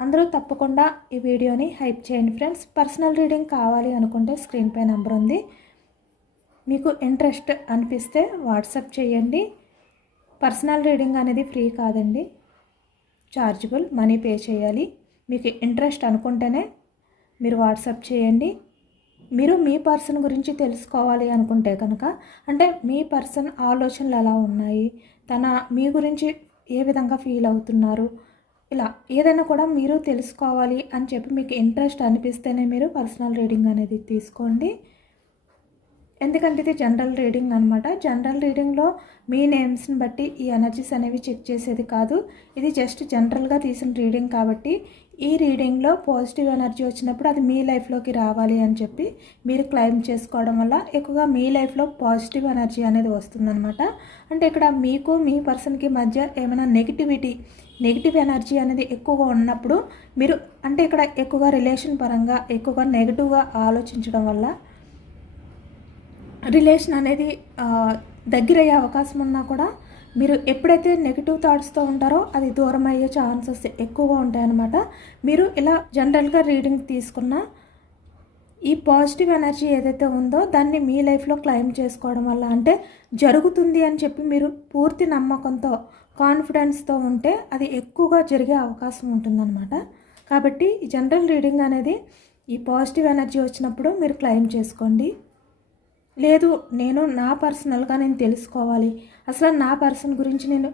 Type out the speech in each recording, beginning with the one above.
అందరూ తప్పకుండా ఈ వీడియోని హైప్ చేయండి ఫ్రెండ్స్. పర్సనల్ రీడింగ్ కావాలి అనుకుంటే స్క్రీన్పై నెంబర్ ఉంది. మీకు ఇంట్రెస్ట్ అనిపిస్తే వాట్సాప్ చేయండి. పర్సనల్ రీడింగ్ అనేది ఫ్రీ కాదండి. చార్జబుల్ మనీ పే చేయాలి. మీకు ఇంట్రెస్ట్ అనుకుంటేనే మీరు వాట్సాప్ చేయండి. మీరు మీ పర్సన్ గురించి తెలుసుకోవాలి అనుకుంటే కనుక అంటే మీ పర్సన్ ఆలోచనలు ఎలా ఉన్నాయి తన మీ గురించి ఏ విధంగా ఫీల్ అవుతున్నారు ఇలా ఏదైనా కూడా మీరు తెలుసుకోవాలి అని చెప్పి మీకు ఇంట్రెస్ట్ అనిపిస్తేనే మీరు పర్సనల్ రీడింగ్ అనేది తీసుకోండి. ఎందుకంటే ఇది జనరల్ రీడింగ్ అనమాట జనరల్ రీడింగ్లో మీ నేమ్స్ని బట్టి ఈ ఎనర్జీస్ అనేవి చెక్ చేసేది కాదు. ఇది జస్ట్ జనరల్గా తీసిన రీడింగ్ కాబట్టి ఈ రీడింగ్లో పాజిటివ్ ఎనర్జీ వచ్చినప్పుడు అది మీ లైఫ్లోకి రావాలి అని చెప్పి మీరు క్లైమ్ చేసుకోవడం వల్ల ఎక్కువగా మీ లైఫ్లో పాజిటివ్ ఎనర్జీ అనేది వస్తుందన్నమాట. అంటే ఇక్కడ మీకు మీ పర్సన్కి మధ్య ఏమైనా నెగిటివిటీ నెగిటివ్ ఎనర్జీ అనేది ఎక్కువగా ఉన్నప్పుడు మీరు అంటే ఇక్కడ ఎక్కువగా రిలేషన్ పరంగా ఎక్కువగా నెగిటివ్గా ఆలోచించడం వల్ల రిలేషన్ అనేది దగ్గరయ్యే అవకాశం ఉన్నా కూడా మీరు ఎప్పుడైతే నెగిటివ్ థాట్స్తో ఉంటారో అది దూరం అయ్యే ఛాన్సెస్ ఎక్కువగా ఉంటాయన్నమాట. మీరు ఇలా జనరల్గా రీడింగ్ తీసుకున్న ఈ పాజిటివ్ ఎనర్జీ ఏదైతే ఉందో దాన్ని మీ లైఫ్లో క్లైమ్ చేసుకోవడం వల్ల అంటే జరుగుతుంది అని చెప్పి మీరు పూర్తి నమ్మకంతో కాన్ఫిడెన్స్తో ఉంటే అది ఎక్కువగా జరిగే అవకాశం ఉంటుందన్నమాట. కాబట్టి ఈ జనరల్ రీడింగ్ అనేది ఈ పాజిటివ్ ఎనర్జీ వచ్చినప్పుడు మీరు క్లైమ్ చేసుకోండి. లేదు నేను నా పర్సనల్గా నేను తెలుసుకోవాలి. అసలు నా పర్సన్ గురించి నేను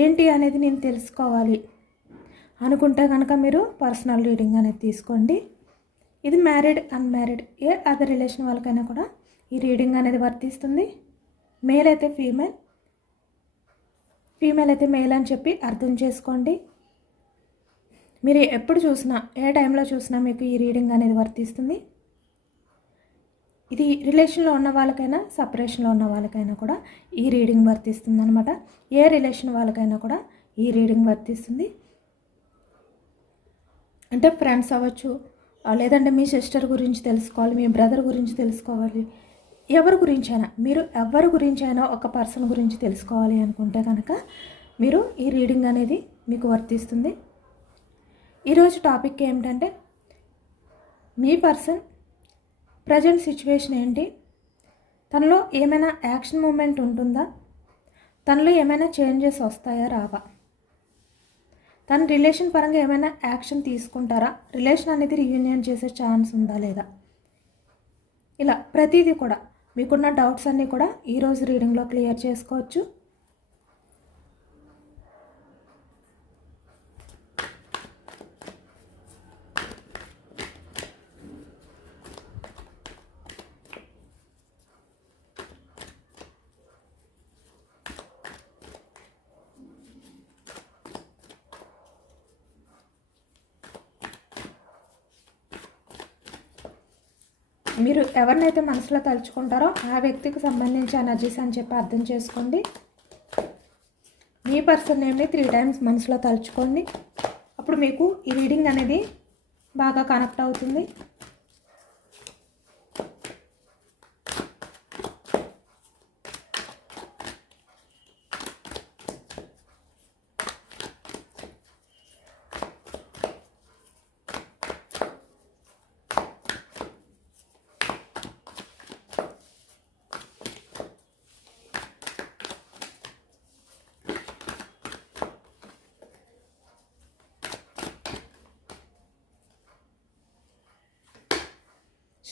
ఏంటి అనేది నేను తెలుసుకోవాలి. అనుకుంటే కనుక మీరు పర్సనల్ రీడింగ్ అనేది తీసుకోండి. ఇది మ్యారీడ్ అన్మ్యారీడ్ ఏ అదర్ రిలేషన్ వాళ్ళకైనా కూడా ఈ రీడింగ్ అనేది వర్తిస్తుంది. మేల్ అయితే ఫీమేల్ ఫీమేల్ అయితే మేల్ అని చెప్పి అర్థం చేసుకోండి. మీరు ఎప్పుడు చూసినా ఏ టైంలో చూసినా మీకు ఈ రీడింగ్ అనేది వర్తిస్తుంది. ఇది రిలేషన్లో ఉన్న వాళ్ళకైనా సపరేషన్లో ఉన్న వాళ్ళకైనా కూడా ఈ రీడింగ్ వర్తిస్తుంది అనమాట ఏ రిలేషన్ వాళ్ళకైనా కూడా ఈ రీడింగ్ వర్తిస్తుంది. అంటే ఫ్రెండ్స్ అవ్వచ్చు లేదంటే మీ సిస్టర్ గురించి తెలుసుకోవాలి మీ బ్రదర్ గురించి తెలుసుకోవాలి. ఎవరి గురించి అయినా మీరు ఎవరి గురించి అయినా ఒక పర్సన్ గురించి తెలుసుకోవాలి అనుకుంటే కనుక మీరు ఈ రీడింగ్ అనేది మీకు వర్తిస్తుంది. ఈరోజు టాపిక్ ఏమిటంటే మీ పర్సన్ ప్రజెంట్ సిచ్యువేషన్ ఏంటి? తనలో ఏమైనా యాక్షన్ మూమెంట్ ఉంటుందా? తనలో ఏమైనా చేంజెస్ వస్తాయా రావా? తన రిలేషన్ పరంగా ఏమైనా యాక్షన్ తీసుకుంటారా? రిలేషన్ అనేది రీయూనియన్ చేసే ఛాన్స్ ఉందా లేదా? ఇలా ప్రతిదీ కూడా మీకున్న డౌట్స్ అన్నీ కూడా ఈరోజు రీడింగ్లో క్లియర్ చేసుకోవచ్చు మీరు ఎవరినైతే మనసులో తలుచుకుంటారో ఆ వ్యక్తికి సంబంధించి ఎనర్జీస్ అని చెప్పి అర్థం చేసుకోండి. మీ పర్సన్ నేమ్ని త్రీ టైమ్స్ మనసులో తలుచుకోండి. అప్పుడు మీకు ఈ రీడింగ్ అనేది బాగా కనెక్ట్ అవుతుంది.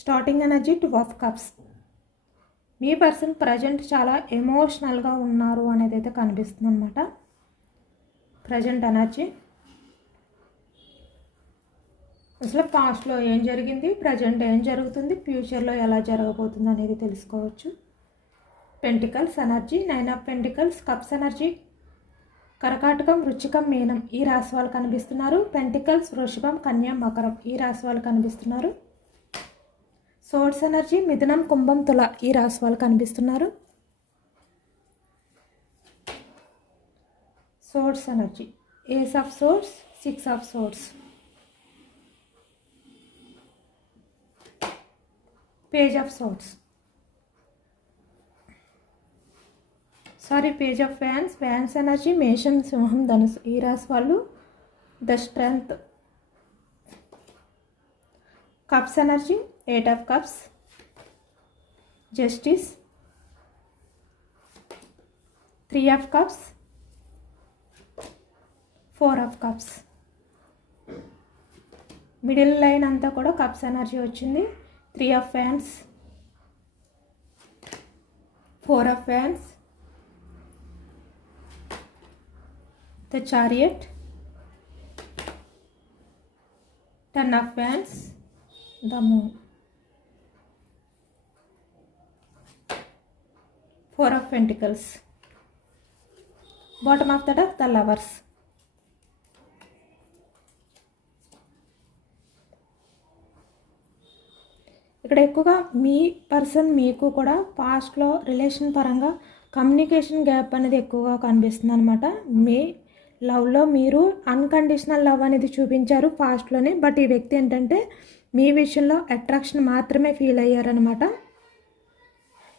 Starting energy two of cups me person present చాలా ఎమోషనల్గా ఉన్నారు అనేది అయితే కనిపిస్తుంది అనమాట ప్రజెంట్ ఎనర్జీ అసలు పాస్ట్లో ఏం జరిగింది? ప్రజెంట్ ఏం జరుగుతుంది? ఫ్యూచర్లో ఎలా జరగబోతుంది అనేది తెలుసుకోవచ్చు. Pentacles energy nine of pentacles cups energy కరకాటకం వృచ్చికం మీనం ఈ రాశి వాళ్ళు కనిపిస్తున్నారు. పెంటికల్స్ వృషభం కన్యా మకరం ఈ రాశి వాళ్ళు కనిపిస్తున్నారు. సోర్స్ ఎనర్జీ మిథునం కుంభం తుల ఈ రాశి వాళ్ళు కనిపిస్తున్నారు. Swords energy. Ace of swords six of swords page of swords sorry page of fans fans energy మేషం సింహం ధనుసు. ఈ రాశి వాళ్ళు the strength. Cups energy eight of cups justice three of cups four of cups middle line అంతా కూడా cups energy వచ్చింది. Three of fans four of fans the chariot ten of fans the moon four of pentacles bottom of the deck the lovers ఇక్కడ ఎక్కువగా మీ person మీకు కూడా పాస్ట్లో relation పరంగా communication gap అనేది ఎక్కువగా కనిపిస్తుంది అనమాట మీ లవ్లో మీరు అన్కండిషనల్ లవ్ అనేది చూపించారు పాస్ట్లోనే బట్ ఈ వ్యక్తి ఏంటంటే మీ విషయంలో అట్రాక్షన్ మాత్రమే ఫీల్ అయ్యారనమాట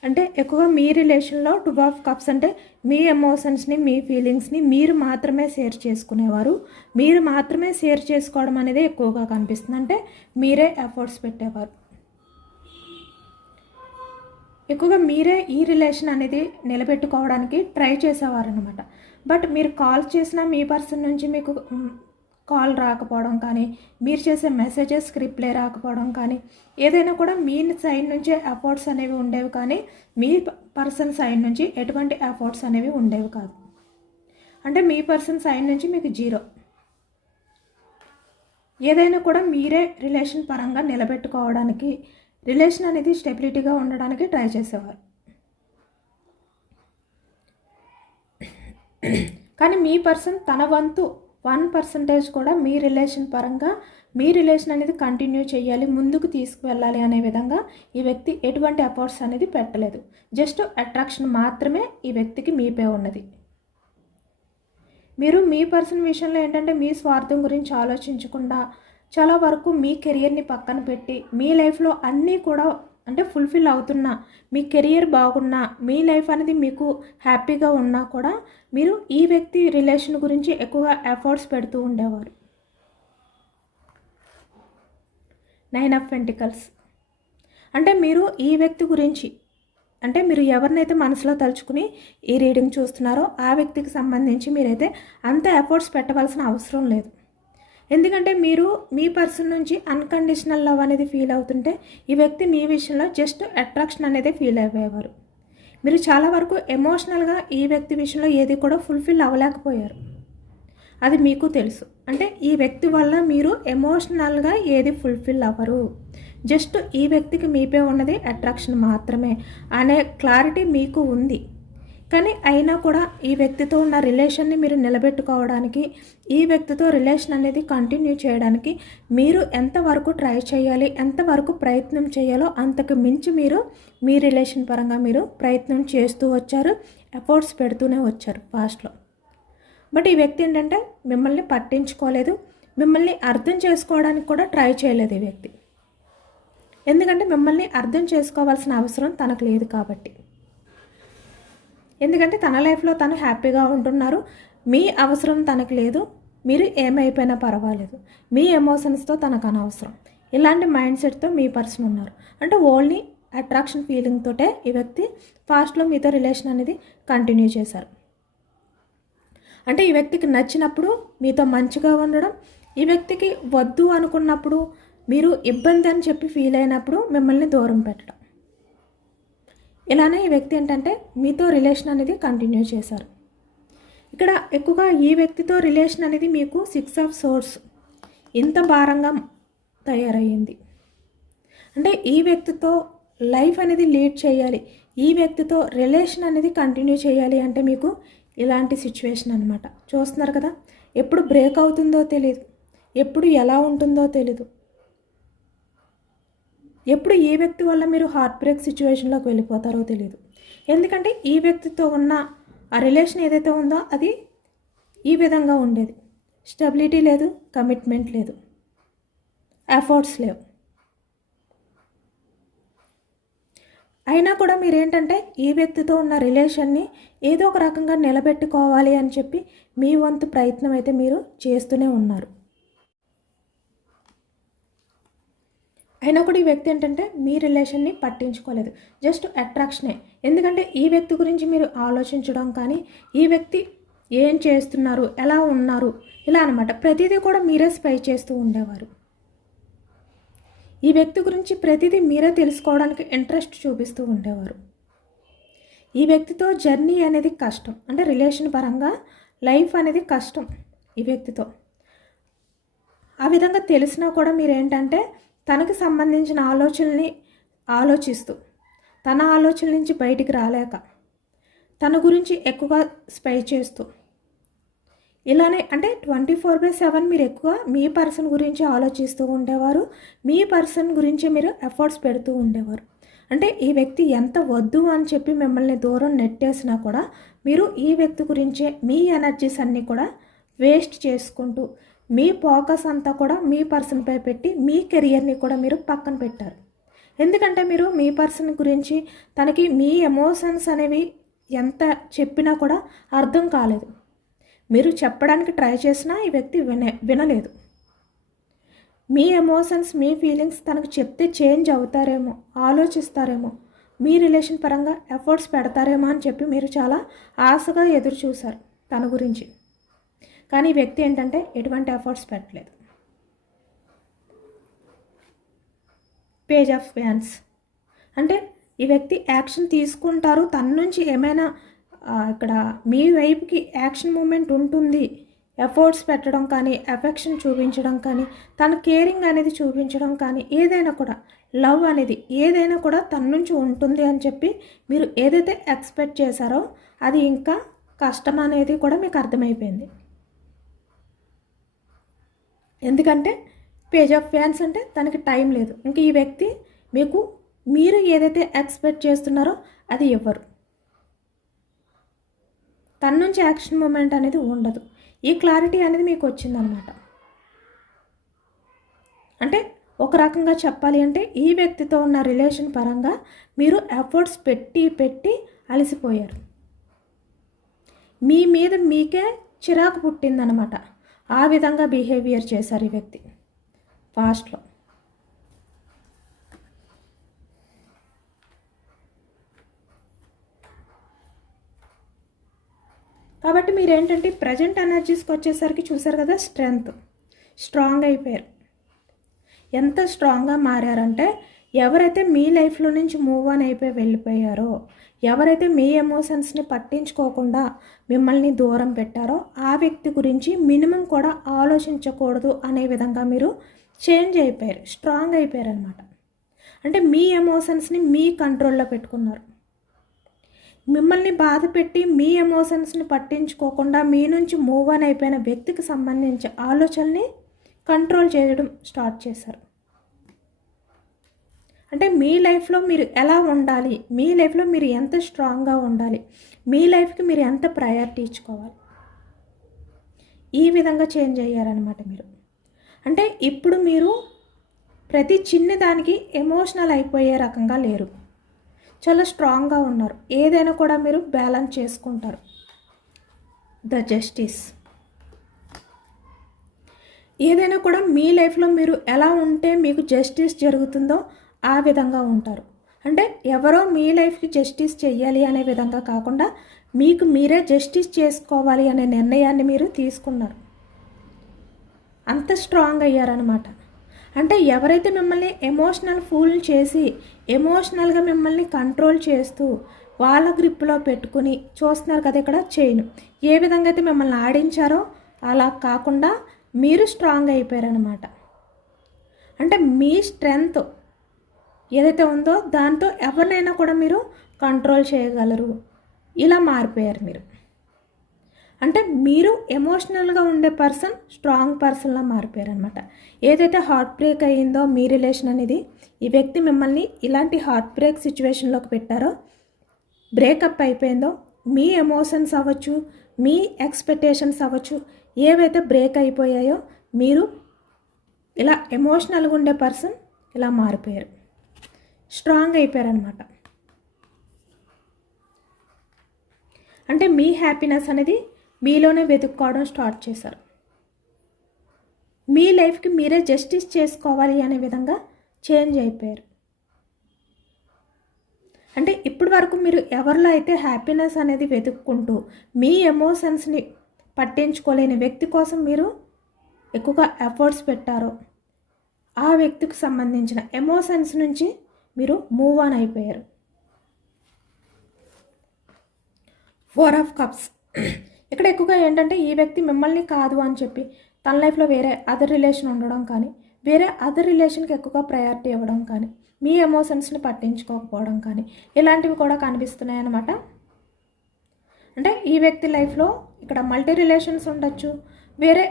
అంటే ఎక్కువగా మీ రిలేషన్లో టూ ఆఫ్ కప్స్ అంటే మీ ఎమోషన్స్ని మీ ఫీలింగ్స్ని మీరు మాత్రమే షేర్ చేసుకునేవారు. మీరు మాత్రమే షేర్ చేసుకోవడం అనేది ఎక్కువగా కనిపిస్తుంది. అంటే మీరే ఎఫర్ట్స్ పెట్టేవారు. ఎక్కువగా మీరే ఈ రిలేషన్ అనేది నిలబెట్టుకోవడానికి ట్రై చేసేవారు అనమాట బట్ మీరు కాల్ చేసిన మీ పర్సన్ నుంచి మీకు కాల్ రాకపోవడం కానీ మీరు చేసే మెసేజెస్ రిప్లై రాకపోవడం కానీ ఏదైనా కూడా మీ సైడ్ నుంచే ఎఫర్ట్స్ అనేవి ఉండేవి కానీ మీ పర్సన్ సైడ్ నుంచి ఎటువంటి ఎఫర్ట్స్ అనేవి ఉండేవి కాదు. అంటే మీ పర్సన్ సైడ్ నుంచి మీకు జీరో. ఏదైనా కూడా మీరే రిలేషన్ పరంగా నిలబెట్టుకోవడానికి రిలేషన్ అనేది స్టెబిలిటీగా ఉండడానికి ట్రై చేసేవారు. కానీ మీ పర్సన్ తన వంతు వన్ పర్సంటేజ్ కూడా మీ రిలేషన్ పరంగా మీ రిలేషన్ అనేది కంటిన్యూ చేయాలి ముందుకు తీసుకువెళ్ళాలి అనే విధంగా ఈ వ్యక్తి ఎటువంటి ఎఫర్ట్స్ అనేది పెట్టలేదు. జస్ట్ అట్రాక్షన్ మాత్రమే ఈ వ్యక్తికి మీపై ఉన్నది. మీరు మీ పర్సన్ విషయంలో ఏంటంటే మీ స్వార్థం గురించి ఆలోచించకుండా చాలా వరకు మీ కెరియర్ని పక్కన పెట్టి మీ లైఫ్లో అన్నీ కూడా అంటే ఫుల్ఫిల్ అవుతున్నా మీ కెరియర్ బాగున్నా మీ లైఫ్ అనేది మీకు హ్యాపీగా ఉన్నా కూడా మీరు ఈ వ్యక్తి రిలేషన్ గురించి ఎక్కువగా ఎఫర్ట్స్ పెడుతూ ఉండేవారు. నైన్ ఆఫ్ పెంటికల్స్ అంటే మీరు ఈ వ్యక్తి గురించి అంటే మీరు ఎవరినైతే మనసులో తలుచుకుని ఈ రీడింగ్ చూస్తున్నారో ఆ వ్యక్తికి సంబంధించి మీరైతే అంత ఎఫర్ట్స్ పెట్టవలసిన అవసరం లేదు. ఎందుకంటే మీరు మీ పర్సన్ నుంచి అన్కండిషనల్ లవ్ అనేది ఫీల్ అవుతుంటే ఈ వ్యక్తి మీ విషయంలో జస్ట్ అట్రాక్షన్ అనేది ఫీల్ అయ్యేవారు. మీరు చాలా వరకు ఎమోషనల్గా ఈ వ్యక్తి విషయంలో ఏది కూడా ఫుల్ఫిల్ అవ్వలేకపోయారు. అది మీకు తెలుసు. అంటే ఈ వ్యక్తి వల్ల మీరు ఎమోషనల్గా ఏది ఫుల్ఫిల్ అవ్వరు. జస్ట్ ఈ వ్యక్తికి మీపై ఉన్నది అట్రాక్షన్ మాత్రమే అనే క్లారిటీ మీకు ఉంది. కానీ అయినా కూడా ఈ వ్యక్తితో ఉన్న రిలేషన్ని మీరు నిలబెట్టుకోవడానికి ఈ వ్యక్తితో రిలేషన్ అనేది కంటిన్యూ చేయడానికి మీరు ఎంతవరకు ట్రై చేయాలి ఎంతవరకు ప్రయత్నం చేయాలో అంతకు మించి మీరు మీ రిలేషన్ పరంగా మీరు ప్రయత్నం చేస్తూ వచ్చారు ఎఫర్ట్స్ పెడుతూనే వచ్చారు పాస్ట్లో బట్ ఈ వ్యక్తి ఏంటంటే మిమ్మల్ని పట్టించుకోలేదు మిమ్మల్ని అర్థం చేసుకోవడానికి కూడా ట్రై చేయలేదు ఈ వ్యక్తి. ఎందుకంటే మిమ్మల్ని అర్థం చేసుకోవాల్సిన అవసరం తనకు లేదు కాబట్టి. ఎందుకంటే తన లైఫ్లో తను హ్యాపీగా ఉంటున్నారు. మీ అవసరం తనకు లేదు. మీరు ఏమైపోయినా పర్వాలేదు. మీ ఎమోషన్స్తో తనకు అనవసరం. ఇలాంటి మైండ్ సెట్తో మీ పర్సన్ ఉన్నారు. అంటే ఓన్లీ అట్రాక్షన్ ఫీలింగ్ తోటే ఈ వ్యక్తి ఫాస్ట్లో మీతో రిలేషన్ అనేది కంటిన్యూ చేశారు. అంటే ఈ వ్యక్తికి నచ్చినప్పుడు మీతో మంచిగా ఉండడం ఈ వ్యక్తికి వద్దు అనుకున్నప్పుడు మీరు ఇబ్బంది అని చెప్పి ఫీల్ అయినప్పుడు మిమ్మల్ని దూరం పెట్టడం. ఇలానే ఈ వ్యక్తి ఏంటంటే మీతో రిలేషన్ అనేది కంటిన్యూ చేశారు. ఇక్కడ ఎక్కువగా ఈ వ్యక్తితో రిలేషన్ అనేది మీకు సిక్స్ ఆఫ్ సోర్స్ ఇంత భారంగా తయారయ్యింది. అంటే ఈ వ్యక్తితో లైఫ్ అనేది లీడ్ చేయాలి ఈ వ్యక్తితో రిలేషన్ అనేది కంటిన్యూ చేయాలి అంటే మీకు ఇలాంటి సిచ్యువేషన్ అనమాట చూస్తున్నారు కదా ఎప్పుడు బ్రేక్ అవుతుందో తెలియదు ఎప్పుడు ఎలా ఉంటుందో తెలీదు. ఎప్పుడు ఏ వ్యక్తి వల్ల మీరు హార్ట్ బ్రేక్ సిచ్యువేషన్లోకి వెళ్ళిపోతారో తెలియదు ఎందుకంటే ఈ వ్యక్తితో ఉన్న ఆ రిలేషన్ ఏదైతే ఉందో అది ఈ విధంగా ఉండేది. స్టెబిలిటీ లేదు కమిట్మెంట్ లేదు. ఎఫర్ట్స్ లేవు. అయినా కూడా మీరేంటంటే ఈ వ్యక్తితో ఉన్న రిలేషన్ని ఏదో ఒక రకంగా నిలబెట్టుకోవాలి అని చెప్పి మీ వంతు ప్రయత్నం అయితే మీరు చేస్తూనే ఉన్నారు. అయినా కూడా ఈ వ్యక్తి ఏంటంటే మీ రిలేషన్ని పట్టించుకోలేదు. జస్ట్ అట్రాక్షనే. ఎందుకంటే ఈ వ్యక్తి గురించి మీరు ఆలోచించడం కానీ ఈ వ్యక్తి ఏం చేస్తున్నారు ఎలా ఉన్నారు ఇలా అనమాట ప్రతిదీ కూడా మీరే స్పై చేస్తూ ఉండేవారు. ఈ వ్యక్తి గురించి ప్రతిదీ మీరే తెలుసుకోవడానికి ఇంట్రెస్ట్ చూపిస్తూ ఉండేవారు. ఈ వ్యక్తితో జర్నీ అనేది కష్టం. అంటే రిలేషన్ పరంగా లైఫ్ అనేది కష్టం ఈ వ్యక్తితో. ఆ విధంగా తెలిసినా కూడా మీరేంటంటే తనకు సంబంధించిన ఆలోచనల్ని ఆలోచిస్తూ తన ఆలోచనల నుంచి బయటికి రాలేక తన గురించి ఎక్కువగా స్పై చేస్తూ. ఇలానే అంటే ట్వంటీ ఫోర్ బై సెవెన్ మీరు ఎక్కువ మీ పర్సన్ గురించి ఆలోచిస్తూ ఉండేవారు మీ పర్సన్ గురించి మీరు ఎఫర్ట్స్ పెడుతూ ఉండేవారు. అంటే ఈ వ్యక్తి ఎంత వద్దు అని చెప్పి మిమ్మల్ని దూరం నెట్టేసినా కూడా మీరు ఈ వ్యక్తి గురించే మీ ఎనర్జీస్ అన్నీ కూడా వేస్ట్ చేసుకుంటూ మీ ఫోకస్ అంతా కూడా మీ పర్సన్పై పెట్టి మీ కెరియర్ని కూడా మీరు పక్కన పెట్టారు. ఎందుకంటే మీరు మీ పర్సన్ గురించి తనకి మీ ఎమోషన్స్ అనేవి ఎంత చెప్పినా కూడా అర్థం కాలేదు. మీరు చెప్పడానికి ట్రై చేసినా ఈ వ్యక్తి వినే వినలేదు. మీ ఎమోషన్స్ మీ ఫీలింగ్స్ తనకు చెప్తే చేంజ్ అవుతారేమో ఆలోచిస్తారేమో మీ రిలేషన్ పరంగా ఎఫర్ట్స్ పెడతారేమో అని చెప్పి మీరు చాలా ఆశగా ఎదురు చూశారు తన గురించి. కానీ ఈ వ్యక్తి ఏంటంటే ఎటువంటి ఎఫర్ట్స్ పెట్టలేదు. పేజ్ ఆఫ్ ఫ్యాన్స్ అంటే ఈ వ్యక్తి యాక్షన్ తీసుకుంటారు తన నుంచి ఏమైనా ఇక్కడ మీ వైపుకి యాక్షన్ మూమెంట్ ఉంటుంది ఎఫర్ట్స్ పెట్టడం కానీ ఎఫెక్షన్ చూపించడం కానీ తన కేరింగ్ అనేది చూపించడం కానీ ఏదైనా కూడా లవ్ అనేది ఏదైనా కూడా తన నుంచి ఉంటుంది అని చెప్పి మీరు ఏదైతే ఎక్స్పెక్ట్ చేశారో అది ఇంకా కష్టం అనేది కూడా మీకు అర్థమైపోయింది. ఎందుకంటే పేజ్ ఆఫ్ ఫ్యాన్స్ అంటే తనకి టైం లేదు. ఇంకా ఈ వ్యక్తి మీకు మీరు ఏదైతే ఎక్స్పెక్ట్ చేస్తున్నారో అది ఇవ్వరు. తన నుంచి యాక్షన్ మూమెంట్ అనేది ఉండదు. ఈ క్లారిటీ అనేది మీకు వచ్చిందనమాట. అంటే ఒక రకంగా చెప్పాలి అంటే ఈ వ్యక్తితో ఉన్న రిలేషన్ పరంగా మీరు ఎఫర్ట్స్ పెట్టి పెట్టి అలసిపోయారు. మీ మీద మీకే చిరాకు పుట్టిందనమాట. ఆ విధంగా బిహేవియర్ చేశారు ఈ వ్యక్తి. ఫాస్ట్లో కాబట్టి మీరు ఏంటంటే ప్రజెంట్ ఎనర్జీస్కి వచ్చేసరికి చూసారు కదా స్ట్రెంగ్త్ స్ట్రాంగ్ అయిపోయారు. ఎంత స్ట్రాంగ్గా మారారంటే ఎవరైతే మీ లైఫ్లో నుంచి మూవ్ ఆన్ అయిపోయి వెళ్ళిపోయారో ఎవరైతే మీ ఎమోషన్స్ని పట్టించుకోకుండా మిమ్మల్ని దూరం పెట్టారో ఆ వ్యక్తి గురించి మినిమం కూడా ఆలోచించకూడదు అనే విధంగా మీరు చేంజ్ అయిపోయారు స్ట్రాంగ్ అయిపోయారు అనమాట అంటే మీ ఎమోషన్స్ని మీ కంట్రోల్లో పెట్టుకున్నారు. మిమ్మల్ని బాధ పెట్టి మీ ఎమోషన్స్ని పట్టించుకోకుండా మీ నుంచి మూవ్ ఆన్ అయిపోయిన వ్యక్తికి సంబంధించి ఆలోచనని కంట్రోల్ చేయడం స్టార్ట్ చేశారు. అంటే మీ లైఫ్లో మీరు ఎలా ఉండాలి? మీ లైఫ్లో మీరు ఎంత స్ట్రాంగ్గా ఉండాలి? మీ లైఫ్కి మీరు ఎంత ప్రయారిటీ ఇచ్చుకోవాలి? ఈ విధంగా చేంజ్ అయ్యారనమాట మీరు. అంటే ఇప్పుడు మీరు ప్రతి చిన్నదానికి ఎమోషనల్ అయిపోయే రకంగా లేరు. చాలా స్ట్రాంగ్గా ఉన్నారు. ఏదైనా కూడా మీరు బ్యాలెన్స్ చేసుకుంటారు. The justice. ఏదైనా కూడా మీ లైఫ్లో మీరు ఎలా ఉంటే మీకు జస్టిస్ జరుగుతుందో ఆ విధంగా ఉంటారు. అంటే ఎవరో మీ లైఫ్కి జస్టిస్ చెయ్యాలి అనే విధంగా కాకుండా మీకు మీరే జస్టిస్ చేసుకోవాలి అనే నిర్ణయాన్ని మీరు తీసుకున్నారు. అంత స్ట్రాంగ్ అయ్యారనమాట అంటే ఎవరైతే మిమ్మల్ని ఎమోషనల్ ఫూల్ చేసి ఎమోషనల్గా మిమ్మల్ని కంట్రోల్ చేస్తూ వాళ్ళ గ్రిప్లో పెట్టుకుని చూస్తున్నారు కదా ఇక్కడ చేయను ఏ విధంగా అయితే మిమ్మల్ని ఆడించారో అలా కాకుండా మీరు స్ట్రాంగ్ అయిపోయారనమాట అంటే మీ స్ట్రెంగ్త్ ఏదైతే ఉందో దాంతో ఎవరినైనా కూడా మీరు కంట్రోల్ చేయగలరు. ఇలా మారిపోయారు మీరు. అంటే మీరు ఎమోషనల్గా ఉండే పర్సన్ స్ట్రాంగ్ పర్సన్లా మారిపోయారు అనమాట ఏదైతే హార్ట్ బ్రేక్ అయ్యిందో మీ రిలేషన్ అనేది ఈ వ్యక్తి మిమ్మల్ని ఇలాంటి హార్ట్ బ్రేక్ సిచ్యువేషన్లోకి పెట్టారో బ్రేకప్ అయిపోయిందో మీ ఎమోషన్స్ అవ్వచ్చు మీ ఎక్స్పెక్టేషన్స్ అవ్వచ్చు ఏవైతే బ్రేక్ అయిపోయాయో మీరు ఇలా ఎమోషనల్గా ఉండే పర్సన్ ఇలా మారిపోయారు. స్ట్రాంగ్ అయిపోయారు అనమాట అంటే మీ హ్యాపీనెస్ అనేది మీలోనే వెతుక్కోవడం స్టార్ట్ చేశారు. మీ లైఫ్కి మీరే జస్టిస్ చేసుకోవాలి అనే విధంగా చేంజ్ అయిపోయారు. అంటే ఇప్పటి వరకు మీరు ఎవరిలో అయితే హ్యాపీనెస్ అనేది వెతుక్కుంటూ మీ ఎమోషన్స్ని పట్టించుకోలేని వ్యక్తి కోసం మీరు ఎక్కువగా ఎఫర్ట్స్ పెట్టారో ఆ వ్యక్తికి సంబంధించిన ఎమోషన్స్ నుంచి మీరు మూవ్ ఆన్ అయిపోయారు. ఫోర్ ఆఫ్ కప్స్ ఇక్కడ ఎక్కువగా ఏంటంటే ఈ వ్యక్తి మిమ్మల్ని కాదు అని చెప్పి తన లైఫ్లో వేరే అదర్ రిలేషన్ ఉండడం కానీ వేరే అదర్ రిలేషన్కి ఎక్కువగా ప్రయారిటీ ఇవ్వడం కానీ మీ ఎమోషన్స్ని పట్టించుకోకపోవడం కానీ ఇలాంటివి కూడా కనిపిస్తున్నాయి అన్నమాట. అంటే ఈ వ్యక్తి లైఫ్లో ఇక్కడ మల్టీ రిలేషన్స్ ఉండొచ్చు వేరే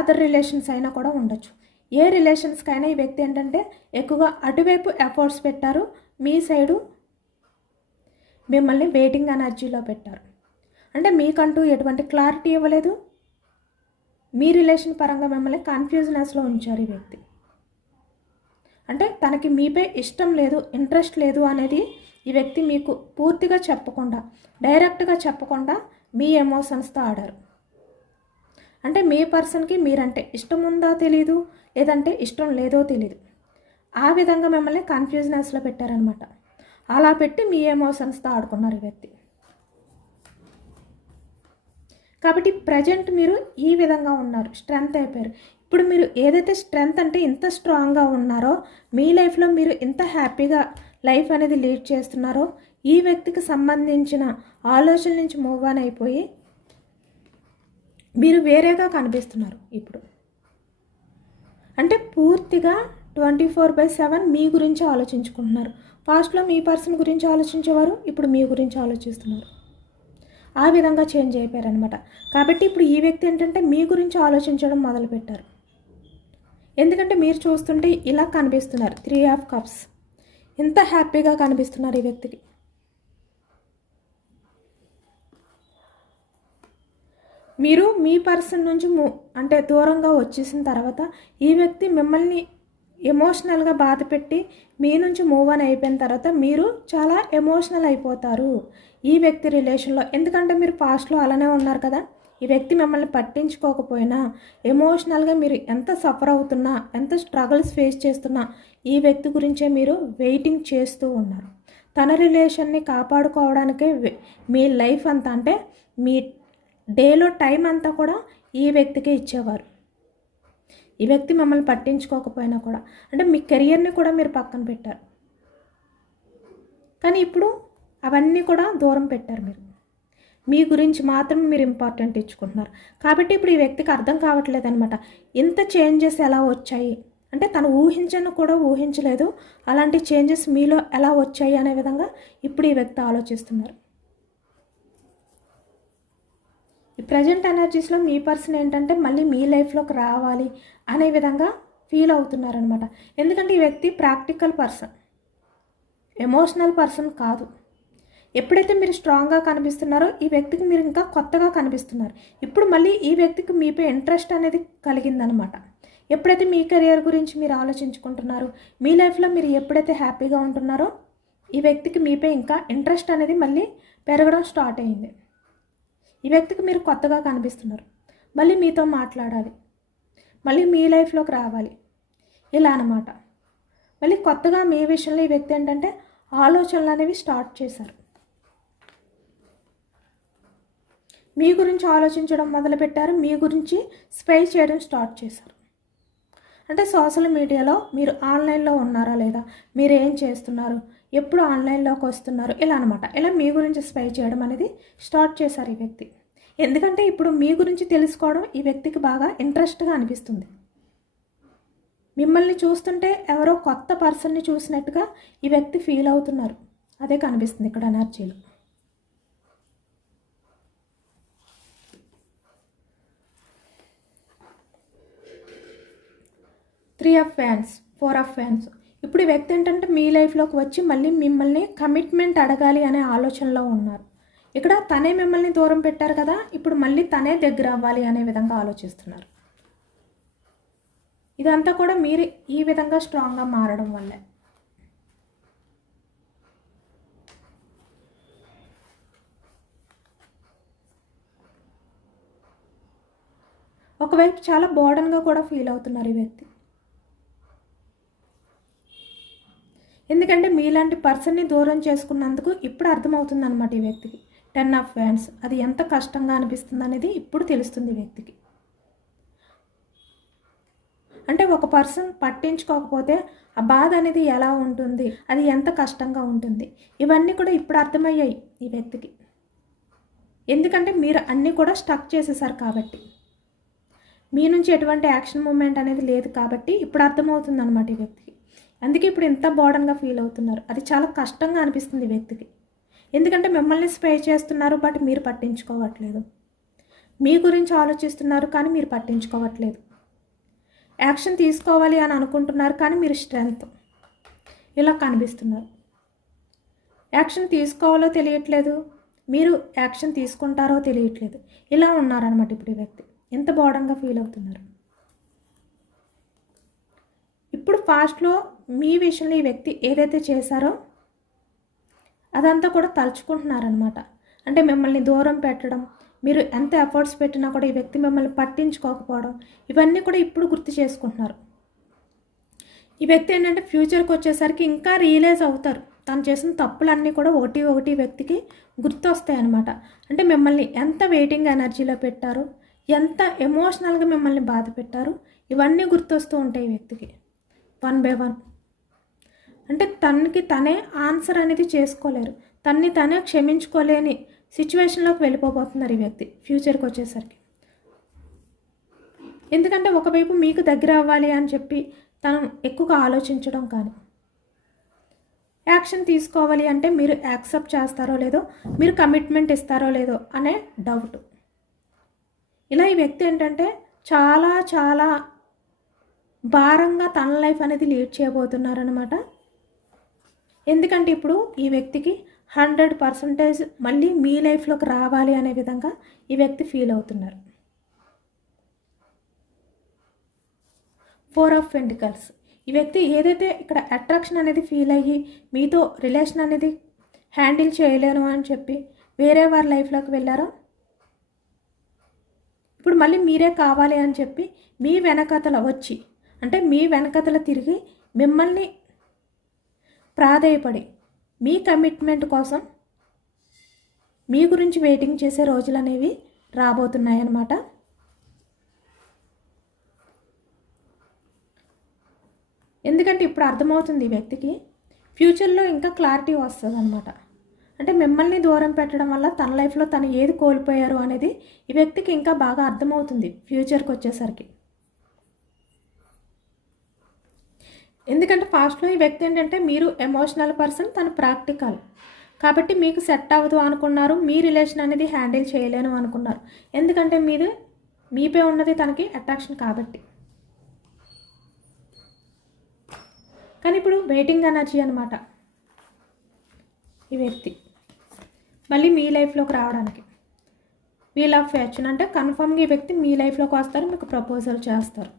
అదర్ రిలేషన్స్ అయినా కూడా ఉండొచ్చు. ఏ రిలేషన్స్కైనా ఈ వ్యక్తి ఏంటంటే ఎక్కువగా అటువైపు ఎఫర్ట్స్ పెట్టారు మీ సైడు మిమ్మల్ని వెయిటింగ్ ఎనర్జీలో పెట్టారు. అంటే మీకంటూ ఎటువంటి క్లారిటీ ఇవ్వలేదు. మీ రిలేషన్ పరంగా మిమ్మల్ని కన్ఫ్యూజనెస్లో ఉంచారు ఈ వ్యక్తి. అంటే తనకి మీపై ఇష్టం లేదు ఇంట్రెస్ట్ లేదు అనేది ఈ వ్యక్తి మీకు పూర్తిగా చెప్పకుండా డైరెక్ట్గా చెప్పకుండా మీ ఎమోషన్స్తో ఆడారు. అంటే మీ పర్సన్కి మీరంటే ఇష్టం ఉందా తెలీదు లేదంటే ఇష్టం లేదో తెలియదు ఆ విధంగా మిమ్మల్ని కన్ఫ్యూజనెస్లో పెట్టారనమాట. అలా పెట్టి మీ ఎమోషన్స్తో ఆడుకున్నారు ఈ వ్యక్తి. కాబట్టి ప్రజెంట్ మీరు ఈ విధంగా ఉన్నారు. స్ట్రెంగ్త్ అయిపోయారు. ఇప్పుడు మీరు ఏదైతే స్ట్రెంగ్త్ అంటే ఇంత స్ట్రాంగ్గా ఉన్నారో మీ లైఫ్లో మీరు ఇంత హ్యాపీగా లైఫ్ అనేది లీడ్ చేస్తున్నారో ఈ వ్యక్తికి సంబంధించిన ఆలోచన నుంచి మూవ్ ఆన్ అయిపోయి మీరు వేరేగా కనిపిస్తున్నారు ఇప్పుడు. అంటే పూర్తిగా ట్వంటీ ఫోర్ బై సెవెన్ మీ గురించి ఆలోచించుకుంటున్నారు. ఫాస్ట్లో మీ పర్సన్ గురించి ఆలోచించేవారు ఇప్పుడు మీ గురించి ఆలోచిస్తున్నారు. ఆ విధంగా చేంజ్ అయిపోయారనమాట కాబట్టి ఇప్పుడు ఈ వ్యక్తి ఏంటంటే మీ గురించి ఆలోచించడం మొదలుపెట్టారు. ఎందుకంటే మీరు చూస్తుంటే ఇలా కనిపిస్తున్నారు త్రీ ఆఫ్ కప్స్ ఎంత హ్యాపీగా కనిపిస్తున్నారు ఈ వ్యక్తికి. మీరు మీ పర్సన్ నుంచి మూ అంటే దూరంగా వచ్చేసిన తర్వాత ఈ వ్యక్తి మిమ్మల్ని ఎమోషనల్గా బాధ పెట్టి మీ నుంచి మూవ్ అని అయిపోయిన తర్వాత మీరు చాలా ఎమోషనల్ అయిపోతారు. ఈ వ్యక్తి రిలేషన్లో ఎందుకంటే మీరు పాస్ట్లో అలానే ఉన్నారు కదా ఈ వ్యక్తి మిమ్మల్ని పట్టించుకోకపోయినా ఎమోషనల్గా మీరు ఎంత సఫర్ అవుతున్నా ఎంత స్ట్రగుల్స్ ఫేస్ చేస్తున్నా ఈ వ్యక్తి గురించే మీరు వెయిటింగ్ చేస్తూ ఉన్నారు. తన రిలేషన్ని కాపాడుకోవడానికే మీ లైఫ్ అంతా అంటే మీ డేలో టైం అంతా కూడా ఈ వ్యక్తికే ఇచ్చేవారు. ఈ వ్యక్తి మిమ్మల్ని పట్టించుకోకపోయినా కూడా. అంటే మీ కెరియర్ని కూడా మీరు పక్కన పెట్టారు. కానీ ఇప్పుడు అవన్నీ కూడా దూరం పెట్టారు మీరు. మీ గురించి మాత్రం మీరు ఇంపార్టెంట్ ఇచ్చుకుంటున్నారు. కాబట్టి ఇప్పుడు ఈ వ్యక్తికి అర్థం కావట్లేదు అనమాట ఇంత చేంజెస్ ఎలా వచ్చాయి? అంటే తను ఊహించను కూడా ఊహించలేదు. అలాంటి చేంజెస్ మీలో ఎలా వచ్చాయి అనే విధంగా ఇప్పుడు ఈ వ్యక్తి ఆలోచిస్తున్నారు ఈ ప్రజెంట్ ఎనర్జీస్లో మీ పర్సన్ ఏంటంటే మళ్ళీ మీ లైఫ్లోకి రావాలి అనే విధంగా ఫీల్ అవుతున్నారనమాట ఎందుకంటే ఈ వ్యక్తి ప్రాక్టికల్ పర్సన్ ఎమోషనల్ పర్సన్ కాదు. ఎప్పుడైతే మీరు స్ట్రాంగ్గా కనిపిస్తున్నారో ఈ వ్యక్తికి మీరు ఇంకా కొత్తగా కనిపిస్తున్నారు. ఇప్పుడు మళ్ళీ ఈ వ్యక్తికి మీపై ఇంట్రెస్ట్ అనేది కలిగిందనమాట ఎప్పుడైతే మీ కెరియర్ గురించి మీరు ఆలోచించుకుంటున్నారు మీ లైఫ్లో మీరు ఎప్పుడైతే హ్యాపీగా ఉంటున్నారో ఈ వ్యక్తికి మీపై ఇంకా ఇంట్రెస్ట్ అనేది మళ్ళీ పెరగడం స్టార్ట్ అయింది. ఈ వ్యక్తికి మీరు కొత్తగా కనిపిస్తున్నారు. మళ్ళీ మీతో మాట్లాడాలి. మళ్ళీ మీ లైఫ్లోకి రావాలి. ఇలా అనమాట మళ్ళీ కొత్తగా మీ విషయంలో ఈ వ్యక్తి ఏంటంటే ఆలోచనలు అనేవి స్టార్ట్ చేశారు. మీ గురించి ఆలోచించడం మొదలుపెట్టారు. మీ గురించి స్పై చేయడం స్టార్ట్ చేశారు. అంటే సోషల్ మీడియాలో మీరు ఆన్లైన్లో ఉన్నారా లేదా? మీరు ఏం చేస్తున్నారు? ఎప్పుడు ఆన్లైన్లోకి వస్తున్నారు? ఇలా అనమాట ఇలా మీ గురించి స్పై చేయడం అనేది స్టార్ట్ చేశారు ఈ వ్యక్తి. ఎందుకంటే ఇప్పుడు మీ గురించి తెలుసుకోవడం ఈ వ్యక్తికి బాగా ఇంట్రెస్ట్గా అనిపిస్తుంది. మిమ్మల్ని చూస్తుంటే ఎవరో కొత్త పర్సన్ని చూసినట్టుగా ఈ వ్యక్తి ఫీల్ అవుతున్నారు. అదే కనిపిస్తుంది ఇక్కడ ఎనర్జీలు. Three of fans four of fans ఇప్పుడు ఈ వ్యక్తి ఏంటంటే మీ లైఫ్లోకి వచ్చి మళ్ళీ మిమ్మల్ని కమిట్మెంట్ అడగాలి అనే ఆలోచనలో ఉన్నారు. ఇక్కడ తనే మిమ్మల్ని దూరం పెట్టారు కదా ఇప్పుడు మళ్ళీ తనే దగ్గర అవ్వాలి అనే విధంగా ఆలోచిస్తున్నారు. ఇదంతా కూడా మీరు ఈ విధంగా స్ట్రాంగ్గా మారడం వల్లే. ఒకవైపు చాలా బోర్డన్గా కూడా ఫీల్ అవుతున్నారు ఈ వ్యక్తి. ఎందుకంటే మీలాంటి పర్సన్ని దూరం చేసుకున్నందుకు ఇప్పుడు అర్థమవుతుంది అనమాట ఈ వ్యక్తికి. టెన్ ఆఫ్ ఫ్యాన్స్ అది ఎంత కష్టంగా అనిపిస్తుంది అనేది ఇప్పుడు తెలుస్తుంది ఈ వ్యక్తికి. అంటే ఒక పర్సన్ పట్టించుకోకపోతే ఆ బాధ అనేది ఎలా ఉంటుంది? అది ఎంత కష్టంగా ఉంటుంది? ఇవన్నీ కూడా ఇప్పుడు అర్థమయ్యాయి ఈ వ్యక్తికి. ఎందుకంటే మీరు అన్నీ కూడా స్టక్ చేసేసారు కాబట్టి. మీ నుంచి ఎటువంటి యాక్షన్ మూమెంట్ అనేది లేదు కాబట్టి ఇప్పుడు అర్థమవుతుంది అనమాట ఈ వ్యక్తికి అందుకే ఇప్పుడు ఎంత బోర్డన్గా ఫీల్ అవుతున్నారు. అది చాలా కష్టంగా అనిపిస్తుంది ఈ వ్యక్తికి. ఎందుకంటే మిమ్మల్ని స్ప్రే చేస్తున్నారు బట్ మీరు పట్టించుకోవట్లేదు. మీ గురించి ఆలోచిస్తున్నారు కానీ మీరు పట్టించుకోవట్లేదు. యాక్షన్ తీసుకోవాలి అని అనుకుంటున్నారు కానీ మీరు స్ట్రెంగ్త్ ఇలా కనిపిస్తున్నారు. యాక్షన్ తీసుకోవాలో తెలియట్లేదు. మీరు యాక్షన్ తీసుకుంటారో తెలియట్లేదు. ఇలా ఉన్నారనమాట ఇప్పుడు ఈ వ్యక్తి. ఎంత బోడంగా ఫీల్ అవుతున్నారు. ఇప్పుడు ఫాస్ట్లో మీ విషయంలో ఈ వ్యక్తి ఏదైతే చేశారో అదంతా కూడా తలుచుకుంటున్నారనమాట అంటే మిమ్మల్ని దూరం పెట్టడం మీరు ఎంత ఎఫర్ట్స్ పెట్టినా కూడా ఈ వ్యక్తి మిమ్మల్ని పట్టించుకోకపోవడం ఇవన్నీ కూడా ఇప్పుడు గుర్తు చేసుకుంటున్నారు. ఈ వ్యక్తి ఏంటంటే ఫ్యూచర్కి వచ్చేసరికి ఇంకా రియలైజ్ అవుతారు. తను చేసిన తప్పులన్నీ కూడా ఒకటి ఒకటి వ్యక్తికి గుర్తొస్తాయి అనమాట అంటే మిమ్మల్ని ఎంత వెయిటింగ్ ఎనర్జీలో పెట్టారు ఎంత ఎమోషనల్గా మిమ్మల్ని బాధ పెట్టారు ఇవన్నీ గుర్తొస్తూ ఉంటాయి ఈ వ్యక్తికి. One by one. అంటే తనకి తనే ఆన్సర్ అనేది చేసుకోలేరు. తన్ని తనే క్షమించుకోలేని సిచ్యువేషన్లోకి వెళ్ళిపోబోతున్నారు ఈ వ్యక్తి ఫ్యూచర్కి వచ్చేసరికి. ఎందుకంటే ఒకవైపు మీకు దగ్గర అవ్వాలి అని చెప్పి తను ఎక్కువగా ఆలోచించడం కానీ యాక్షన్ తీసుకోవాలి అంటే మీరు యాక్సెప్ట్ చేస్తారో లేదో మీరు కమిట్మెంట్ ఇస్తారో లేదో అనే డౌట్. ఇలా ఈ వ్యక్తి ఏంటంటే చాలా చాలా భారంగా తన లైఫ్ అనేది లీడ్ చేయబోతున్నారనమాట ఎందుకంటే ఇప్పుడు ఈ వ్యక్తికి హండ్రెడ్ పర్సంటేజ్ మళ్ళీ మీ లైఫ్లోకి రావాలి అనే విధంగా ఈ వ్యక్తి ఫీల్ అవుతున్నారు. ఫోర్ ఆఫ్ పెంటికల్స్ ఈ వ్యక్తి ఏదైతే ఇక్కడ అట్రాక్షన్ అనేది ఫీల్ అయ్యి మీతో రిలేషన్ అనేది హ్యాండిల్ చేయలేను అని చెప్పి వేరే వారి లైఫ్లోకి వెళ్ళారో ఇప్పుడు మళ్ళీ మీరే కావాలి అని చెప్పి మీ వెనకతల వచ్చి అంటే మీ వెనకతల తిరిగి మిమ్మల్ని ప్రాధేయపడి మీ కమిట్మెంట్ కోసం మీ గురించి వెయిటింగ్ చేసే రోజులు అనేవి రాబోతున్నాయి అన్నమాట ఎందుకంటే ఇప్పుడు అర్థమవుతుంది ఈ వ్యక్తికి ఫ్యూచర్లో ఇంకా క్లారిటీ వస్తుంది అనమాట అంటే మిమ్మల్ని దూరం పెట్టడం వల్ల తన లైఫ్లో తను ఏది కోల్పోయారు అనేది ఈ వ్యక్తికి ఇంకా బాగా అర్థమవుతుంది ఫ్యూచర్కి వచ్చేసరికి ఎందుకంటే ఫాస్ట్లో ఈ వ్యక్తి ఏంటంటే మీరు ఎమోషనల్ పర్సన్ తను ప్రాక్టికల్ కాబట్టి మీకు సెట్ అవ్వదు అనుకున్నారు మీ రిలేషన్ అనేది హ్యాండిల్ చేయలేను అనుకున్నారు. ఎందుకంటే మీరు మీపై ఉన్నది తనకి అట్రాక్షన్ కాబట్టి. కానీ ఇప్పుడు వెయిటింగ్ ఎనర్జీ అనమాట ఈ వ్యక్తి. మళ్ళీ మీ లైఫ్లోకి రావడానికి. వీల్ ఆఫ్ ఫ్యాక్షన్ అంటే కన్ఫర్మ్గా ఈ వ్యక్తి మీ లైఫ్లోకి వస్తారు మీకు ప్రపోజల్ చేస్తారు.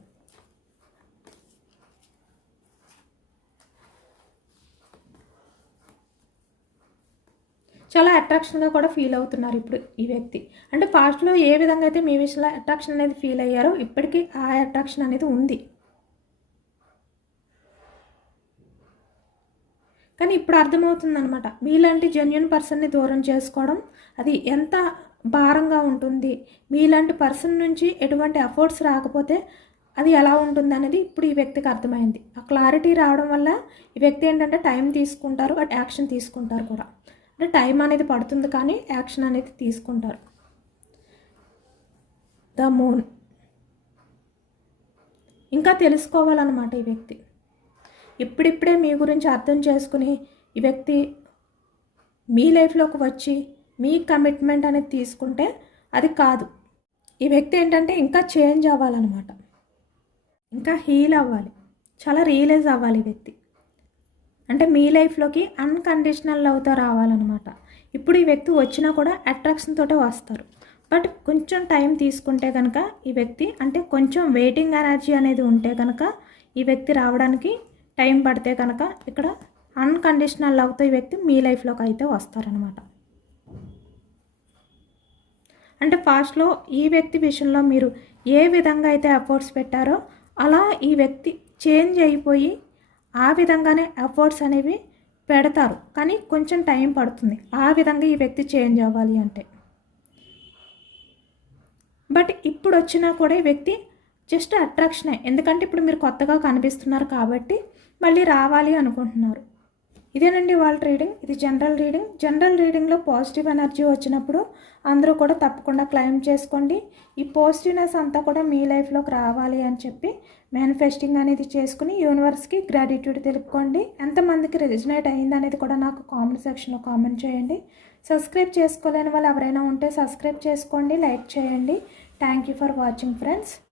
చాలా అట్రాక్షన్గా కూడా ఫీల్ అవుతున్నారు ఇప్పుడు ఈ వ్యక్తి. అంటే పాస్ట్లో ఏ విధంగా అయితే మీ విషయంలో అట్రాక్షన్ అనేది ఫీల్ అయ్యారో ఇప్పటికీ ఆ అట్రాక్షన్ అనేది ఉంది. కానీ ఇప్పుడు అర్థమవుతుందనమాట మీలాంటి జెన్యున్ పర్సన్ని దూరం చేసుకోవడం అది ఎంత భారంగా ఉంటుంది? మీలాంటి పర్సన్ నుంచి ఎటువంటి ఎఫర్ట్స్ రాకపోతే అది ఎలా ఉంటుంది అనేది ఇప్పుడు ఈ వ్యక్తికి అర్థమైంది. ఆ క్లారిటీ రావడం వల్ల ఈ వ్యక్తి ఏంటంటే టైం తీసుకుంటారు బట్ యాక్షన్ తీసుకుంటారు కూడా. అంటే టైం అనేది పడుతుంది కానీ యాక్షన్ అనేది తీసుకుంటారు. The moon. ఇంకా తెలుసుకోవాలన్నమాట ఈ వ్యక్తి. ఇప్పుడిప్పుడే మీ గురించి అర్థం చేసుకుని ఈ వ్యక్తి మీ లైఫ్లోకి వచ్చి మీ కమిట్మెంట్ అనేది తీసుకుంటే అది కాదు. ఈ వ్యక్తి ఏంటంటే ఇంకా చేంజ్ అవ్వాలన్నమాట. ఇంకా హీల్ అవ్వాలి. చాలా రియలైజ్ అవ్వాలి ఈ వ్యక్తి. అంటే మీ లైఫ్లోకి అన్కండిషనల్ లవ్తో రావాలన్నమాట. ఇప్పుడు ఈ వ్యక్తి వచ్చినా కూడా అట్రాక్షన్తో వస్తారు. బట్ కొంచెం టైం తీసుకుంటే కనుక ఈ వ్యక్తి అంటే కొంచెం వెయిటింగ్ ఎనర్జీ అనేది ఉంటే కనుక ఈ వ్యక్తి రావడానికి టైం పడితే కనుక ఇక్కడ అన్కండిషనల్ లవ్తో ఈ వ్యక్తి మీ లైఫ్లోకి అయితే వస్తారనమాట అంటే ఫాస్ట్లో ఈ వ్యక్తి విషయంలో మీరు ఏ విధంగా అయితే ఎఫర్ట్స్ పెట్టారో అలా ఈ వ్యక్తి చేంజ్ అయిపోయి ఆ విధంగానే ఎఫర్ట్స్ అనేవి పెడతారు. కానీ కొంచెం టైం పడుతుంది. ఆ విధంగా ఈ వ్యక్తి చేంజ్ అవ్వాలి అంటే. బట్ ఇప్పుడు వచ్చినా కూడా ఈ వ్యక్తి జస్ట్ అట్రాక్షనే. ఎందుకంటే ఇప్పుడు మీరు కొత్తగా కనిపిస్తున్నారు కాబట్టి మళ్ళీ రావాలి అనుకుంటున్నారు. ఇదేనండి వాళ్ళ రీడింగ్. ఇది జనరల్ రీడింగ్. జనరల్ రీడింగ్లో పాజిటివ్ ఎనర్జీ వచ్చినప్పుడు అందరూ కూడా తప్పకుండా క్లైమ్ చేసుకోండి. ఈ పాజిటివ్నెస్ అంతా కూడా మీ లైఫ్లోకి రావాలి అని చెప్పి మేనిఫెస్టింగ్ అనేది చేసుకుని యూనివర్స్కి గ్రాటిట్యూడ్ తెలుపుకోండి. ఎంతమందికి రిజనేట్ అయ్యింది అనేది కూడా నాకు కామెంట్ సెక్షన్లో కామెంట్ చేయండి. సబ్స్క్రైబ్ చేసుకోలేని వాళ్ళు ఎవరైనా ఉంటే సబ్స్క్రైబ్ చేసుకోండి లైక్ చేయండి. Thank you for watching friends.